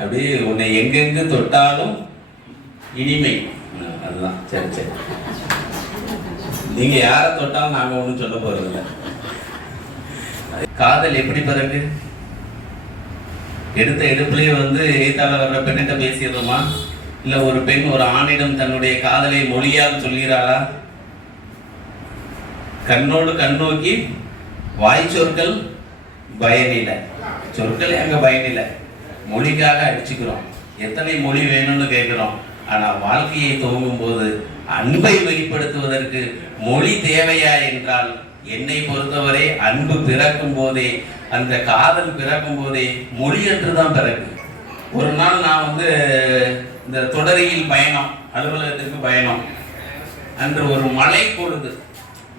அப்படியே உன்னை எங்கெங்கு தொட்டாலும் இனிமை. அதுதான். சரி சரி, நீங்க யாரை தொட்டாலும் நாங்க ஒன்றும் சொல்ல போறதில்லை. காதல் எப்படி பிறகு? எடுத்த எடுப்புலயே எய்தால வர்ற பெண்ணிட்ட பேசிடுறோமா? இல்ல ஒரு பெண் ஒரு ஆணிடம் தன்னுடைய காதலை மொழியால் சொல்கிறாளா? கண்ணோடு கண் நோக்கி வாய் சொற்கள் பயனில்லை. சொற்கள் எங்க பயனில்லை, மொழிக்காக அடிச்சுக்கிறோம். எத்தனை மொழி வேணும்னு கேட்கிறோம். ஆனா வாழ்க்கையை துவங்கும் போது அன்பை வெளிப்படுத்துவதற்கு மொழி தேவையா என்றால், என்னை பொறுத்தவரை அன்பு பிறக்கும் போதே, அந்த காதல் பிறக்கும் போதே மொழி என்றுதான் பிறகு. ஒரு நாள் நான் இந்த தொடரியில் பயணம், அலுவலகத்திற்கு பயணம். அன்று ஒரு மழை பொழுது,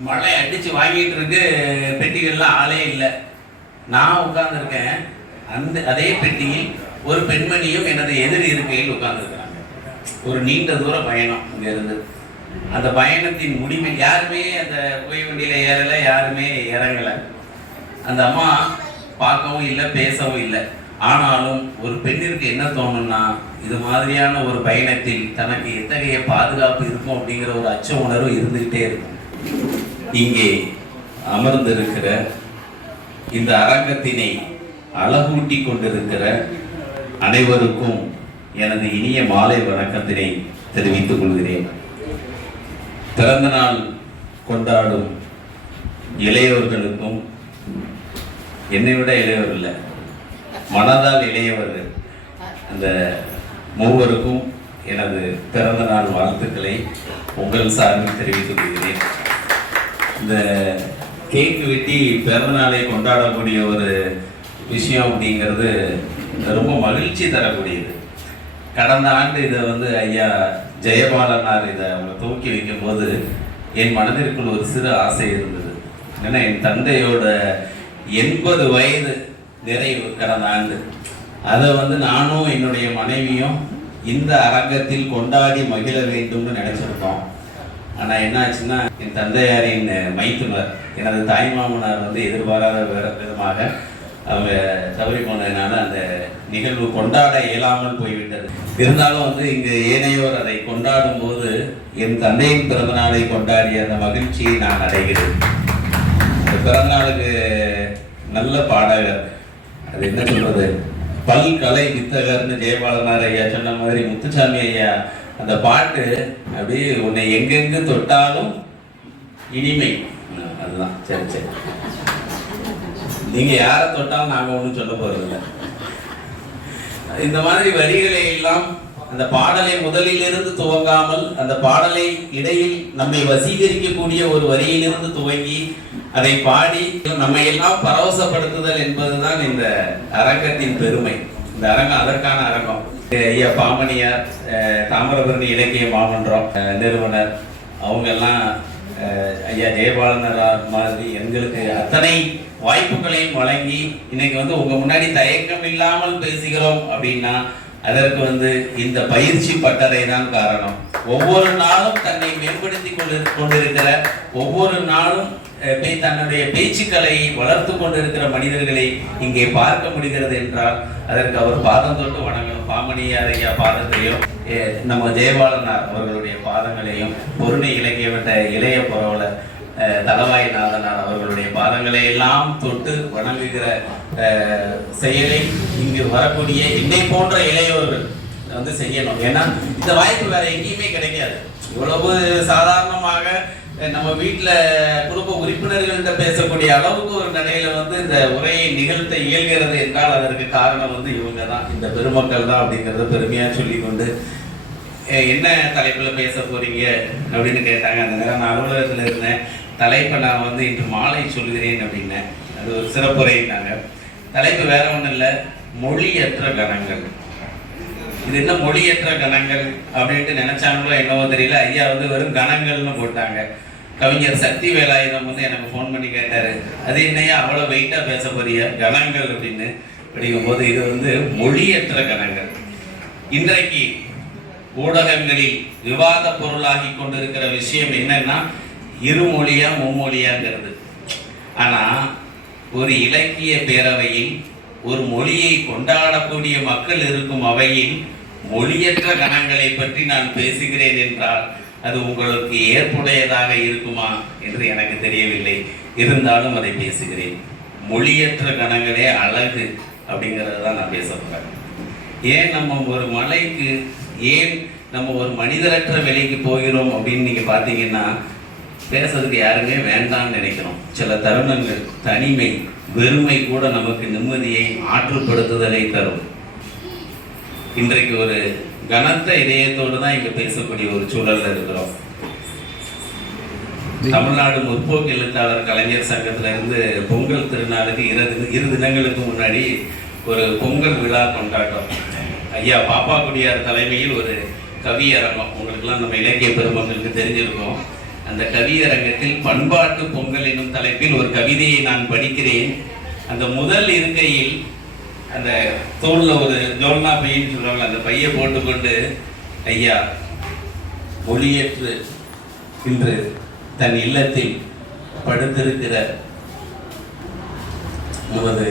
மழை அடிச்சு வாங்கிட்டு இருக்கு, பெட்டிகள்லாம் ஆளே இல்லை. நான் உட்கார்ந்துருக்கேன். அதே பெட்டியில் ஒரு பெண்மணியும் எனது எதிர் இருக்கையில் உட்கார்ந்துருக்கிறாங்க. ஒரு நீண்ட தூர பயணம் இங்க இருந்து. அந்த பயணத்தின் முடிவில் யாருமே அந்த புகை வண்டியில ஏறலை, யாருமே இறங்கலை. அந்த அம்மா பார்க்கவும் இல்லை, பேசவும் இல்லை. ஆனாலும் ஒரு பெண்ணிற்கு என்ன தோணும்னா, இது மாதிரியான ஒரு பயணத்தில் தனக்கு எத்தகைய பாதுகாப்பு இருக்கும் அப்படிங்கிற ஒரு அச்ச உணர்வு இருந்துகிட்டே இருக்கும். இங்கே அமர்ந்திருக்கிற இந்த அரங்கத்தினை அழகூட்டி கொண்டிருக்கிற அனைவருக்கும் எனது இனிய மாலை வணக்கத்தினை தெரிவித்துக் கொள்கிறேன். பிறந்த நாள் கொண்டாடும் இளையவர்களுக்கும், என்னை விட இளையவர் இல்லை, மனதால் இளையவர்கள், அந்த மூவருக்கும் எனது பிறந்த நாள் வாழ்த்துக்களை உங்கள் சார்பில் தெரிவித்துக் கொள்கிறேன். இந்த கேக்கு வெட்டி பிறந்த நாளை கொண்டாடக்கூடிய ஒரு விஷயம் அப்படிங்கிறது ரொம்ப மகிழ்ச்சி தரக்கூடியது. கடந்த ஆண்டு இதை ஐயா ஜெயபாலனார் இதை அவங்க துவக்கி வைக்கும்போது என் மனதிற்குள் ஒரு சிறு ஆசை இருந்தது. ஏன்னா என் தந்தையோட 80 வயது நிறைவு கடந்த ஆண்டு. அதை நானும் என்னுடைய மனைவியும் இந்த அரங்கத்தில் கொண்டாடி மகிழ வேண்டும்னு நினைச்சிருக்கோம். ஆனால் என்ன ஆச்சுன்னா, என் தந்தையாரின் மைத்துனர், எனது தாய்மாமனார் எதிர்பாராத விதமாக அவங்க தவறி போனதுனால அந்த நிகழ்வு கொண்டாட இயலாமல் போய்விட்டது. இருந்தாலும் இங்கு ஏனையோர் அதை கொண்டாடும் போது என் தந்தையின் பிறந்த நாளை கொண்டாடிய அந்த மகிழ்ச்சியை நான் அடைகிறேன். அந்த பிறந்த நாளுக்கு நல்ல பாடகர், அது என்ன சொல்றது, பல்கலை வித்தகர்னு ஜெயபாலனார் ஐயா சொன்ன மாதிரி முத்துசாமி ஐயா அந்த பாட்டு அப்படியே உன்னை எங்கெங்கு தொட்டாலும் இனிமை. அதுதான். சரி சரி, நீங்க யாரை தொட்டாலும் நாங்க ஒன்றும் சொல்ல போறதில்லை. இந்த மாதிரி வரிகளை எல்லாம் அந்த பாடலை முதலிலிருந்து துவங்காமல், அந்த பாடலை இடையில் நம்மை வசீகரிக்கக்கூடிய ஒரு வரியிலிருந்து துவங்கி அதை பாடி நம்மை எல்லாம் பரவசப்படுத்துதல் என்பதுதான் இந்த அரங்கத்தின் பெருமை. இந்த அரங்கம் அதற்கான அரங்கம். ஐயா பாமணியார், தாமிரபரணி இலக்கிய மாமன்றம் நிறுவனர், அவங்க எல்லாம் ஐயா ஜெயபாலனார் மாதிரி எங்களுக்கு அத்தனை வாய்ப்புகளையும் வழங்கி இன்னைக்கு உங்க முன்னாடி தயக்கம் இல்லாமல் பேசுகிறோம் அப்படின்னா அதற்கு இந்த பயிற்சி பட்டறை தான் காரணம். ஒவ்வொரு நாளும் தன்னை மேம்படுத்தி கொண்டிருக்கிற, ஒவ்வொரு நாளும் தன்னுடைய பேச்சுக்களை வளர்த்து கொண்டிருக்கிற மனிதர்களை இங்கே பார்க்க முடிகிறது என்றால் அதற்கு அவர் பாதம் தொட்டு வணங்கணும். பாமணியார் ஐயா பாதத்தையும், நம்ம ஜெயபாலனார் அவர்களுடைய பாதங்களையும், பொருணை இலக்கிய விட்ட இளைய புரவலர் தலவாய்நாதனார் அவர்களுடைய பாதங்களை எல்லாம் தொட்டு வணங்குகிற செயலை இங்கு வரக்கூடிய என்னை போன்ற இளையோர்கள் செய்யணும். ஏன்னா இந்த வாய்ப்பு வேற எங்கேயுமே கிடைக்காது. இவ்வளவு சாதாரணமாக நம்ம வீட்டில் குடும்ப உறுப்பினர்கள்ட்ட பேசக்கூடிய அளவுக்கு ஒரு நிலையில இந்த உரையை நிகழ்த்த இயல்கிறது என்றால் அதற்கு காரணம் இவங்க தான், இந்த பெருமக்கள் தான் அப்படிங்கிறத பெருமையா சொல்லிக்கொண்டு, என்ன தலைப்புல பேச போறீங்க அப்படின்னு கேட்டாங்க. அந்த நேரம் நான் அலுவலகத்தில் இருந்தேன். தலைப்பை நான் இன்று மாலை சொல்கிறேன் அப்படின்னேன். அது ஒரு சிறப்புரைன்னாங்க. தலைப்பு வேற ஒன்றும் இல்லை, மொழியற்ற கணங்கள். இது என்ன மொழியற்ற கணங்கள் அப்படின்ட்டு நினைச்சாங்களோ என்னவோ தெரியல. ஐயா வெறும் கணங்கள்னு போட்டாங்க. கவிஞர் சக்தி வேலாயுதம் எனக்கு ஃபோன் பண்ணி கேட்டாரு, அது என்னையா அவ்வளோ வெயிட்டா பேச போறிய கணங்கள் அப்படின்னு. அப்படிங்கும்போது இது மொழியற்ற கணங்கள். இன்றைக்கு ஊடகங்களில் விவாத பொருளாகி கொண்டிருக்கிற விஷயம் என்னன்னா, இருமொழியா மும்மொழியாங்கிறது. ஆனா ஒரு இலக்கிய பேரவையில் ஒரு மொழியை கொண்டாடக்கூடிய மக்கள் இருக்கும் அவையில் மொழியற்ற கணங்களை பற்றி நான் பேசுகிறேன் என்றால் அது உங்களுக்கு ஏற்புடையதாக இருக்குமா என்று எனக்கு தெரியவில்லை. இருந்தாலும் அதை பேசுகிறேன். மொழியற்ற கணங்களே அழகு அப்படிங்கிறது தான் நான் பேச போகிறேன். ஏன் நம்ம ஒரு மலைக்கு, ஏன் நம்ம ஒரு மனிதரற்ற விலைக்கு போகிறோம் அப்படின்னு நீங்கள் பார்த்தீங்கன்னா, பேசுறதுக்கு யாருமே வேண்டாம்னு நினைக்கிறோம். சில தருணங்கள் தனிமை, வெறுமை கூட நமக்கு நிம்மதியை, ஆற்றுப்படுத்துதலை தரும். இன்றைக்கு ஒரு கனத்த இதயத்தோடு தான் இங்கே பேசக்கூடிய ஒரு சூழலில் இருக்கிறோம். தமிழ்நாடு முற்போக்கு எழுத்தாளர் கலைஞர் சங்கத்திலிருந்து பொங்கல் திருநாளுக்கு இரு தினங்களுக்கு முன்னாடி ஒரு பொங்கல் விழா கொண்டாட்டம். ஐயா பாப்பாக்குடியார் தலைமையில் ஒரு கவியரங்கம், உங்களுக்கெல்லாம் நம்ம இலக்கிய பெருமக்களுக்கு தெரிஞ்சிருக்கோம். அந்த கவியரங்கத்தில் பண்பாட்டு பொங்கல் என்னும் தலைப்பில் ஒரு கவிதையை நான் படிக்கிறேன். அந்த முதல் இருக்கையில் அந்த தோளில் ஒரு ஜோல்னா பையன்னு சொல்லுவாங்க, அந்த பையை போட்டுக்கொண்டு, ஐயா மொழியற்று இன்று தன் இல்லத்தில் படுத்திருக்கிற நமது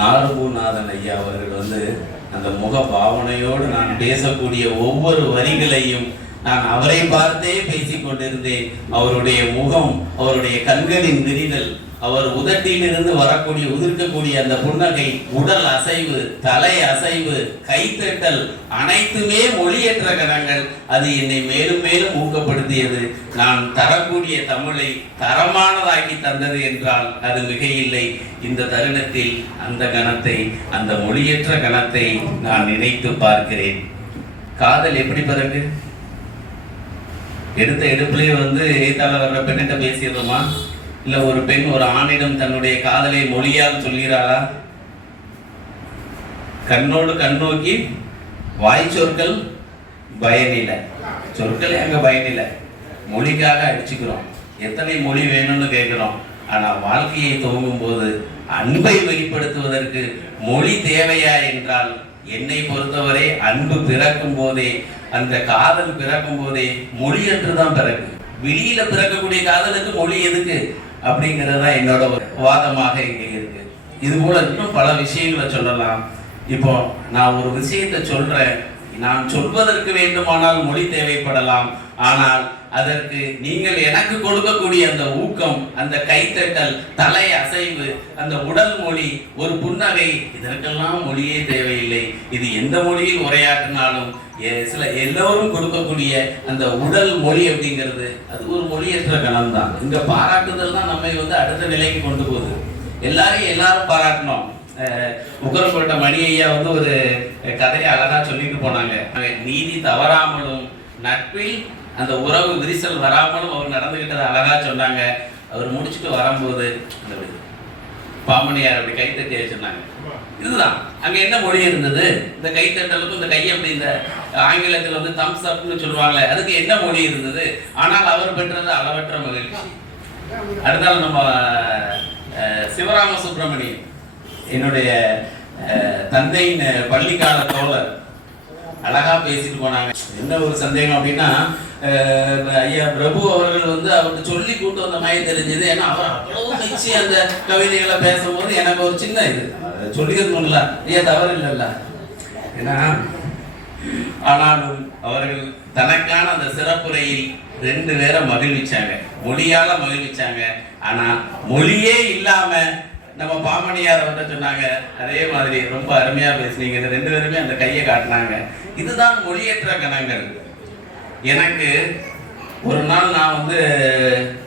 நாரபூநாதன் ஐயா அவர்கள் அந்த முக பாவனையோடு நான் பேசக்கூடிய ஒவ்வொரு வரிகளையும் நான் அவரை பார்த்தே பேசிக் கொண்டிருந்தேன். அவருடைய முகம், அவருடைய கண்களின் விரிதல், அவர் உதட்டிலிருந்து வரக்கூடிய உதிர்க்கக்கூடிய அந்த புன்னகை, உடல் அசைவு, தலை அசைவு, கைத்தட்டல் அனைத்துமே மொழியற்ற கணங்கள். அது என்னை மேலும் மேலும் ஊக்கப்படுத்தியது. நான் தரக்கூடிய தமிழை தரமானதாக்கி தந்தது என்றால் அது மிகையில்லை. இந்த தருணத்தில் அந்த கணத்தை, அந்த மொழியற்ற கணத்தை நான் நினைத்து பார்க்கிறேன். காதல் எப்படி பிறகு? எடுத்த எடுப்புலேயே எய்தால வர்ற பெண்ணிட்ட பேசிடுறோமா? இல்லை ஒரு பெண் ஒரு ஆணிடம் தன்னுடைய காதலை மொழியால் சொல்கிறாளா? கண்ணோடு கண் நோக்கி வாய் சொற்கள் பயனில்லை. சொற்களே அங்கே பயனில்லை. மொழிக்காக அடிச்சுக்கிறோம். எத்தனை மொழி வேணும்னு கேட்குறோம். ஆனால் வாழ்க்கையை துவங்கும் போது அன்பை வெளிப்படுத்துவதற்கு மொழி தேவையா என்றால், என்னை பொறுத்தவரை அன்பு பிறக்கும் போதே, அந்த காதல் பிறக்கும் போதே மொழியற்று தான் பிறகு. வெளியில பிறக்கக்கூடிய காதலுக்கு மொழி எதுக்கு அப்படிங்கிறதா என்னோட வாதமாக இங்கே இருக்கு. இது போல இன்னும் பல விஷயங்களை சொல்லலாம். இப்போ நான் ஒரு விஷயத்தை சொல்றேன், நான் சொல்வதற்கு வேண்டுமானால் மொழி தேவைப்படலாம். ஆனால் அதற்கு நீங்கள் எனக்கு கொடுக்கக்கூடிய அந்த ஊக்கம், அந்த கைத்தட்டல், தலை அசைவு, அந்த உடல் மொழி, ஒரு புன்னகை, இதற்கெல்லாம் மொழியே தேவையில்லை. இது எந்த மொழியில் உரையாற்றினாலும் எல்லோரும் கொடுக்கக்கூடிய அந்த உடல் மொழி அப்படிங்கிறது அது ஒரு மொழியற்ற கணம் தான். இந்த பாராட்டுதல் தான் நம்மை அடுத்த நிலைக்கு கொண்டு போகுது. எல்லாரும் பாராட்டணும். உக்கரங்கோட்டை மணி ஐயா ஒரு கதையை அழகா சொல்லிட்டு போனாங்க. நீதி தவறாமலும் நட்பில் அந்த உறவு விரிசல் வராமலும் அவர் நடந்துகிட்டதை அழகா சொன்னாங்க. அவர் முடிச்சுட்டு வரும்போது பாமணியார் அப்படி கைத்தட்டி சொன்னாங்க. இதுதான் அங்க என்ன மொழி இருந்தது? இந்த கைத்தட்டலுக்கும் இந்த கையை அப்படி இந்த ஆங்கிலத்தில் தம்ஸ் அப்னு சொல்லுவாங்களே, அதுக்கு என்ன மொழி இருந்தது? ஆனால் அவர் பெற்றது அளவற்ற மகிழ்ச்சி. அடுத்தாலும் நம்ம சிவராம சுப்பிரமணியன், என்னுடைய தந்தையின் பள்ளிக்கால தோழர், அழகா பேசிட்டு போனாங்க. என்ன ஒரு சந்தேகம் அப்படின்னா, ஐயா பிரபு அவர்கள் அவருக்கு சொல்லி கூட்டு வந்த மாதிரி தெரிஞ்சது. ஏன்னா அவர் அவ்வளவு மெச்சி அந்த கவிதைகளை பேசும்போது எனக்கு ஒரு சின்ன இது சொல்லியிருந்தோம்ல, ஐயா தவறு இல்லைல்ல. ஏன்னா ஆனாலும் அவர்கள் தனக்கான அந்த சிறப்புரையில் 2 பேரை மகிழ்விச்சாங்க, மொழியால மகிழ்விச்சாங்க. ஆனா மொழியே இல்லாம நம்ம பாமணியார் சொன்னாங்க, அதே மாதிரி ரொம்ப அருமையா பேசுனீங்க. 2 பேருமே அந்த கையை காட்டினாங்க. இதுதான் மொழியற்ற கணங்கள். எனக்கு ஒரு நாள் நான்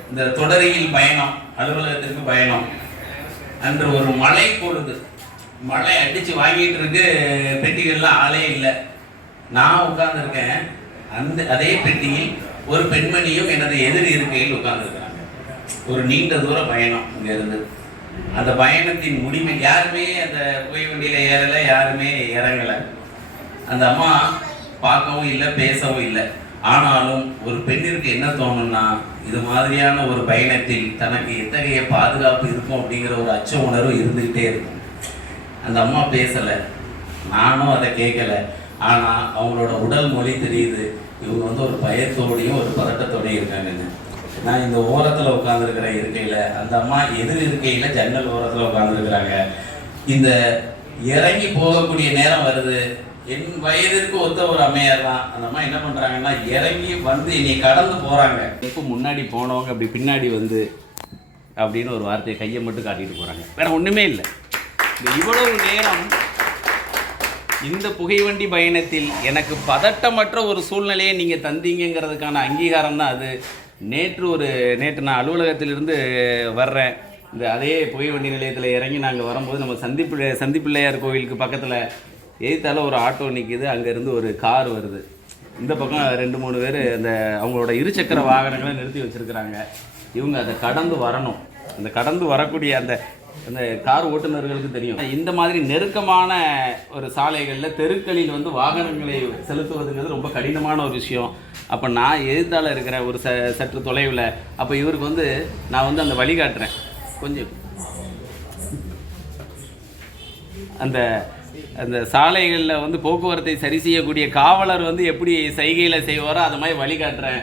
இந்த தொடரியில் பயணம், அலுவலகத்திற்கு பயணம். அன்று ஒரு மழை பொழுது, மழை அடிச்சு வாங்கிட்டு இருக்கு. பெட்டிகள்லாம் ஆளே இல்லை. நான் உட்கார்ந்துருக்கேன். அதே பெட்டியில் ஒரு பெண்மணியும் எனது எதிர் இருக்கையில் உட்கார்ந்துருக்கிறாங்க. ஒரு நீண்ட தூர பயணம் இங்க இருந்து. அந்த பயணத்தின் முடிவில் யாருமே அந்த புகை வண்டியில ஏறல, யாருமே இறங்கல. அந்த அம்மா பார்க்கவும் இல்லை, பேசவும் இல்லை. ஆனாலும் ஒரு பெண்ணிற்கு என்ன தோணும்னா, இது மாதிரியான ஒரு பயணத்தில் தனக்கு எத்தகைய பாதுகாப்பு இருக்கும் அப்படிங்கிற ஒரு அச்ச உணர்வு இருந்துகிட்டே இருக்கும். அந்த அம்மா பேசலை, நானும் அதை கேட்கல. ஆனால் அவங்களோட உடல் மொழி தெரியுது, இவங்க ஒரு பயத்தோடையும் ஒரு பதட்டத்தோடையும் இருக்காங்கன்னு. நான் இந்த ஓரத்தில் உட்காந்துருக்கிற இருக்கையில், அந்த அம்மா எதிர் இருக்கையில் ஜன்னல் ஓரத்தில் உட்காந்துருக்குறாங்க. இந்த இறங்கி போகக்கூடிய நேரம் வருது. என் வயதிற்கு ஒத்த ஒரு அம்மையார் தான். அந்த அம்மா என்ன பண்றாங்கன்னா இறங்கி வந்து என்னை கடந்து போறாங்க. இப்போ முன்னாடி போனவங்க அப்படி பின்னாடி வந்து அப்படின்னு ஒரு வார்த்தையை கையை மட்டும் காட்டிட்டு போறாங்க. வேற ஒண்ணுமே இல்லை. இவ்வளவு நேரம் இந்த புகைவண்டி பயணத்தில் எனக்கு பதட்டமற்ற ஒரு சூழ்நிலையை நீங்கள் தந்தீங்கிறதுக்கான அங்கீகாரம் தான் அது. நேற்று நான் அலுவலகத்திலிருந்து வர்றேன். இந்த அதே புகைவண்டி நிலையத்தில் இறங்கி நாங்கள் வரும்போது நம்ம சந்திப்பிள்ளையார் கோவிலுக்கு பக்கத்தில் எதிர்த்தால ஒரு ஆட்டோ நிற்கிது. அங்கேருந்து ஒரு கார் வருது. இந்த பக்கம் 2-3 பேர் அந்த அவங்களோட இருசக்கர வாகனங்களை நிறுத்தி வச்சுருக்கிறாங்க. இவங்க அதை கடந்து வரணும். அந்த கடந்து வரக்கூடிய அந்த கார் ஓட்டுநர்களுக்கு தெரியும், இந்த மாதிரி நெருக்கமான ஒரு சாலைகளில் தெருக்களில் வந்து வாகனங்களை செலுத்துவதுங்கிறது ரொம்ப கடினமான ஒரு விஷயம். அப்போ நான் எதிர்த்தால இருக்கிற ஒரு சற்று தொலைவில் அப்போ இவருக்கு வந்து நான் வந்து அந்த வழிகாட்டுறேன். கொஞ்சம் அந்த சாலைகளில் வந்து போக்குவரத்தை சரி செய்யக்கூடிய காவலர் வந்து எப்படி சைகையில் செய்வாரோ அது மாதிரி வழிகாட்டுறேன்.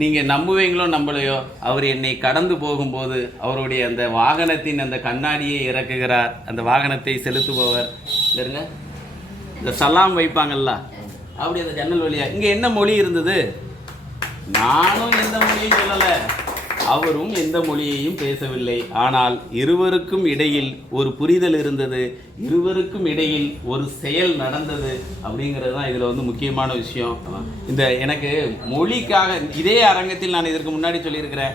நீங்கள் நம்புவீங்களோ நம்பலையோ, அவர் என்னை கடந்து போகும்போது அவருடைய அந்த வாகனத்தின் அந்த கண்ணாடியை இறக்குகிறார். அந்த வாகனத்தை செலுத்துபவர் இருங்க, இந்த சலாம் வைப்பாங்கல்ல, அப்படி அந்த ஜன்னல் வழியா. இங்கே என்ன மொழி இருந்தது? நானும் எந்த மொழியும் சொல்லலை, அவரும் எந்த மொழியையும் பேசவில்லை. ஆனால் இருவருக்கும் இடையில் ஒரு புரிதல் இருந்தது, இருவருக்கும் இடையில் ஒரு செயல் நடந்தது. அப்படிங்கிறது தான் இதில் வந்து முக்கியமான விஷயம். இந்த எனக்கு மொழிக்காக இதே அரங்கத்தில் நான் இதற்கு முன்னாடி சொல்லியிருக்கிறேன்.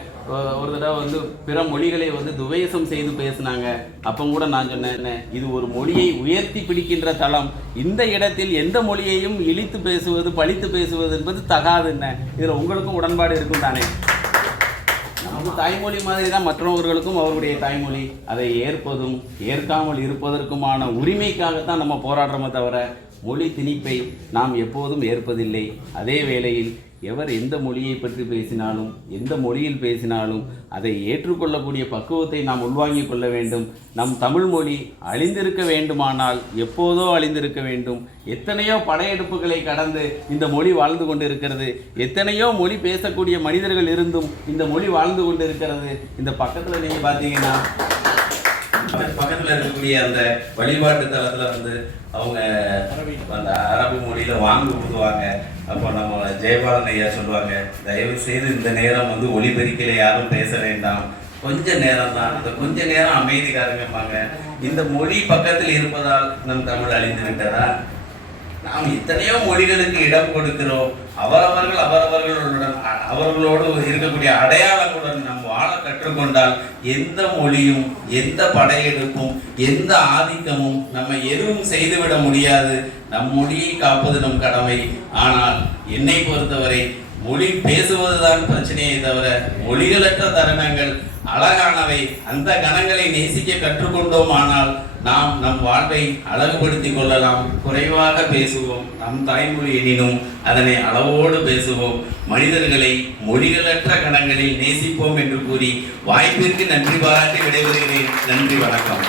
ஒரு தடவை வந்து பிற மொழிகளை வந்து துவேஷம் செய்து பேசினாங்க. அப்போ கூட நான் சொன்னேன், இது ஒரு மொழியை உயர்த்தி பிடிக்கின்ற தளம். இந்த இடத்தில் எந்த மொழியையும் இழித்து பேசுவது, பழித்து பேசுவது என்பது தகாதுன்னு. இதில் உங்களுக்கும் உடன்பாடு இருக்கும் தானே? நம்ம தாய்மொழி மாதிரி தான் மற்றவர்களுக்கும் அவருடைய தாய்மொழி. அதை ஏற்பதும் ஏற்காமல் இருப்பதற்குமான உரிமைக்காகத்தான் நம்ம போராடுறோமே தவிர மொழி திணிப்பை நாம் எப்போதும் ஏற்பதில்லை. அதே வேளையில் எவர் எந்த மொழியை பற்றி பேசினாலும், எந்த மொழியில் பேசினாலும் அதை ஏற்றுக்கொள்ளக்கூடிய பக்குவத்தை நாம் உள்வாங்கிக் கொள்ள வேண்டும். நம் தமிழ் மொழி அழிந்திருக்க வேண்டுமானால் எப்போதோ அழிந்திருக்க வேண்டும். எத்தனையோ படையெடுப்புகளை கடந்து இந்த மொழி வாழ்ந்து கொண்டு இருக்கிறது. எத்தனையோ மொழி பேசக்கூடிய மனிதர்கள் இருந்தும் இந்த மொழி வாழ்ந்து கொண்டு இருக்கிறது. இந்த பக்கத்தில் நீங்கள் பார்த்தீங்கன்னா பக்கத்தில் இருக்கக்கூடிய அந்த வழிபாட்டு தளத்தில் வந்து அவங்க அந்த அரபு மொழியில் வாங்க கொடுக்குவாங்க. அப்போ நம்ம ஜெயபாலன் ஐயா சொல்லுவாங்க, தயவு செய்து இந்த நேரம் வந்து ஒளிபெருக்கில யாரும் பேச வேண்டாம், கொஞ்ச நேரம் தான், அந்த கொஞ்ச நேரம் அமைதி காரணமாங்க. இந்த மொழி பக்கத்தில் இருப்பதால் நம் தமிழ் அழிந்து விட்டதா? நாம் எத்தனையோ மொழிகளுக்கு இடம் கொடுக்கிறோம். அவர்களோடு இருக்கக்கூடிய அடையாளங்களுடன் நாம் வாழ கற்றுக்கொண்டால் எந்த மொழியும், எந்த படையெடுப்பும், எந்த ஆதிக்கமும் நம்ம எதுவும் செய்துவிட முடியாது. நம் மொழியை காப்பது நம் கடமை. ஆனால் என்னை பொறுத்தவரை மொழி பேசுவதுதான் பிரச்சனையை தவிர மொழிகளற்ற தருணங்கள் அழகானவை. அந்த கணங்களை நேசிக்க கற்றுக்கொண்டோம். ஆனால் நாம் நம் வாழ்வை அழகுபடுத்திக் கொள்ளலாம். குறைவாக பேசுவோம். நம் தாய்மொழி எனினும் அதனை அளவோடு பேசுவோம். மனிதர்களை மொழிகளற்ற கணங்களில் நேசிப்போம் என்று கூறி வாய்ப்பிற்கு நன்றி பாராட்டி விடைபெறுகிறேன். நன்றி, வணக்கம்.